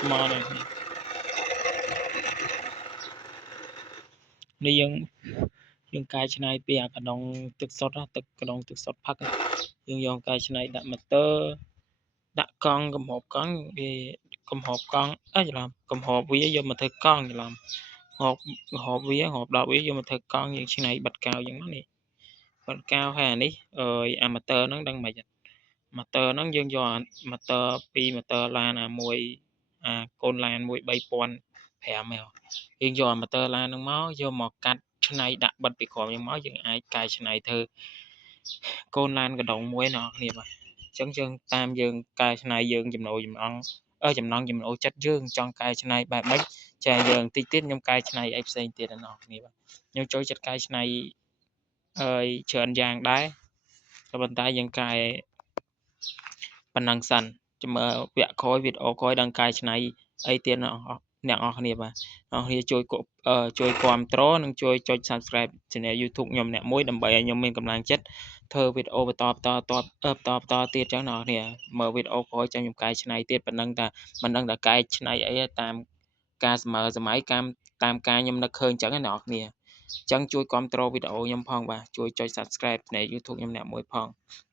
ថ្មនេះយើងកែច្នៃពីអាកដុងទឹកសុទ្ធទឹកកដុងទឹកសុទ្ធផឹកយើងយកកែច្នៃដាក់ម៉ូទ័រដាក់កង់កំហបកង់វាកំហបកង់ច្រឡំកំហបវាយកមកធ្វើកង់ច្រឡំហបវាហបដល់វាយកមកធ្វើកង់យើងច្នៃបិទកៅអញ្ចឹងនេះបិទកៅហើយអានេះអាម៉ូទ័រហ្នឹងដឹងមិនខ្មិចម៉ូទ័រហ្នឹងយើងយកម៉ូទ័រពីម៉ូទ័រឡានមួយកូនឡានមួយ3500យើងយកម៉ូទ័រឡានហ្នឹងមកយកមកកាត់ច្នៃដាក់បិទពីក្រោមយើងមកយើងអាចកែច្នៃធ្វើកូនឡានកដុងមួយណោះគ្នាបាទអញ្ចឹងយើងតាមយើងកែច្នៃយើងចំណងចំណូលចិត្តយើងចង់កែច្នៃបែបម៉េចចាយើងតិចទៀតខ្ញុំកែច្នៃអីផ្សេងទៀតណោះគ្នាបាទខ្ញុំចូលចិត្តកែច្នៃច្រើនយ៉ាងដែរក៏ប៉ុន្តែយើងកែប៉ុណ្ណឹងសិនចាំមើលវគ្គក្រោយវីដេអូក្រោយដល់កែច្នៃអីទៀតអ្នកនរគ្នាបាទអ្នកគ្នាជួយគាំទ្រនិងជួយចុច Subscribe Channel YouTube ខ្ញុំអ្នកមួយដើម្បីឲ្យខ្ញុំមានកម្លាំងចិត្តធ្វើវីដេអូបន្តទៀតចឹងអ្នកគ្នាមើលវីដេអូក្រោយចាំខ្ញុំកែច្នៃទៀតប៉ុណ្ណឹងតាមិនដឹងថាកែច្នៃអីតាមការសម័យតាមការខ្ញុំនឹកឃើញចឹងណាអ្នកគ្នាអញ្ចឹងជួយគាំទ្រវីដេអូខ្ញុំផងបាទជួយចុច Subscribe ใน YouTube ខ្ញុំអ្នកមួយផង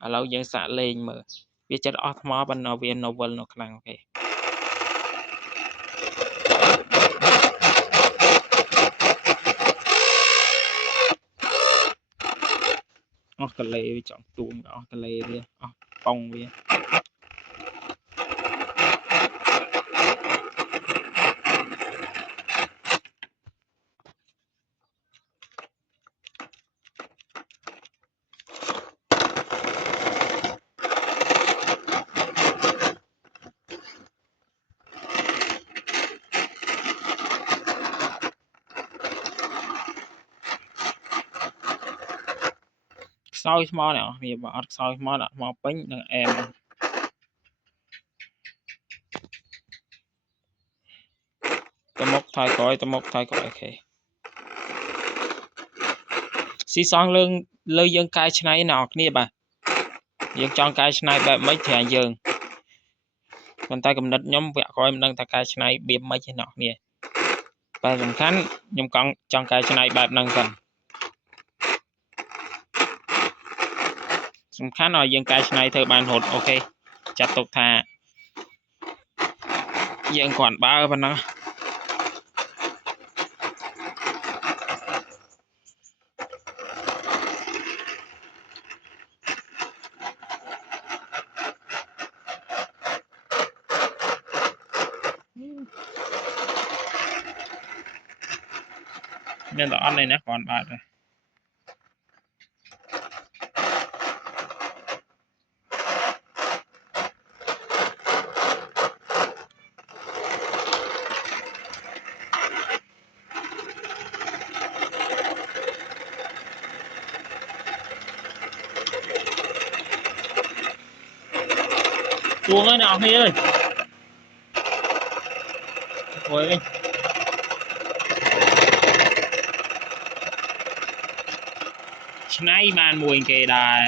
ឥឡូវយើងសាកលេងមើលវាចិត្តអស់ថ្មប៉ុន្តែវា novel នៅខ្លាំងអូខេអស់កលេវាចង់ទួងអស់កលេវាអស់ប៉ងវាខ្សោយថ្មអ្នកគ្នាបើអត់ខ្សោយថ្មដាក់ថ្មពេញនឹងអែមទៅមុខថយក្រោយអូខេស៊ីសងលើយើងកែច្នៃអ្នកគ្នាបាទយើងចង់កែច្នៃបែបម៉េចត្រូវយើងប៉ុន្តែកំណត់ខ្ញុំវគ្គក្រោយមិនដឹងថាកែច្នៃបែបម៉េចទេអ្នកគ្នាតែសំខាន់ខ្ញុំចង់កែច្នៃបែបហ្នឹងសិនសំខាន់ឲ្យយើងកែច្នៃធ្វើបានរហូតអូខេចាត់ទុកថាយើងគ្រាន់បើប៉ុណ្ណឹងមានតែអត់នេះណាគ្រាន់បើទេទួងហើយអ្នកគ្នាអើយធ្វើវិញឆ្នៃបានមួយគេដែរ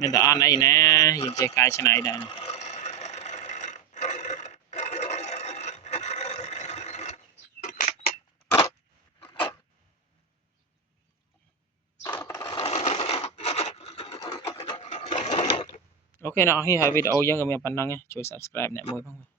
មានតែអត់អីណាយើងចេះកែច្នៃដែរអូខេអ្នកនរគ្នាហើយវីដេអូយើងក៏មានប៉ុណ្ណឹងជួយ Subscribe អ្នកមួយផង